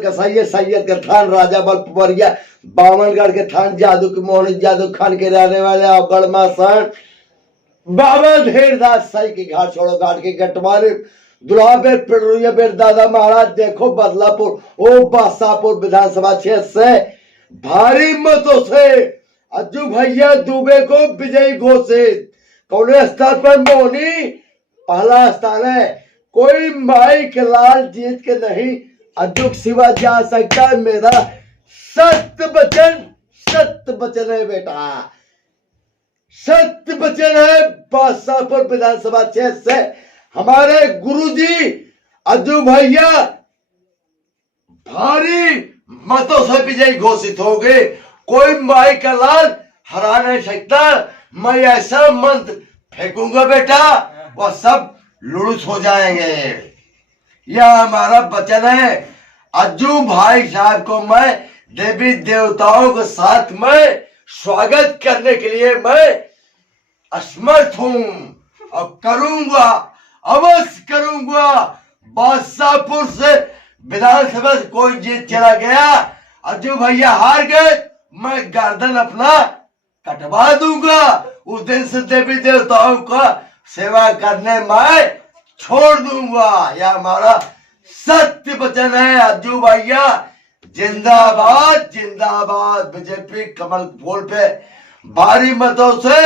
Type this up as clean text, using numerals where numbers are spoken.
कसैया सैयद के थान राजा बलपरिया बामनगढ़ के थान जादू की मोहन जादू खान के रहने वाले अवगढ़ मासान बाबा धेरदास साई की घाट छोड़ो घाट की गटवारी दुल्हा बेर पिड़ुरिया बेर दादा महाराज देखो बदलापुर ओ बासापुर विधानसभा क्षेत्र से भारी मतों से अज्जू भैया दुबे को विजयी घोषित। कौने स्तर पर मोनी पहला स्थान है, कोई माइक लाल जीत के नहीं अज्जू सिवा जा सकता है। मेरा सत्य वचन है बेटा, सत्य वचन है। बादशाहपुर विधानसभा क्षेत्र से हमारे गुरुजी अज्जू भैया भारी मतों से विजयी घोषित हो गए। कोई माई का लाल हरा नहीं सकता। मैं ऐसा मंत्र फेंकूंगा बेटा वो सब लुढ़ुस हो जाएंगे। यह हमारा वचन है। अज्जू भाई साहब को मैं देवी देवताओं के साथ में स्वागत करने के लिए मैं असमर्थ हूं और करूंगा, अवश्य करूंगा। बादशाहपुर से विधानसभा से कोई जीत चला गया, अज्जू भैया हार गए, मैं गर्दन अपना कटवा दूंगा। उस दिन से देवी देवताओं का सेवा करने मैं छोड़ दूंगा। यह हमारा सत्य वचन है। अज्जू भैया जिंदाबाद जिंदाबाद। बीजेपी कमल फूल पे भारी मतों से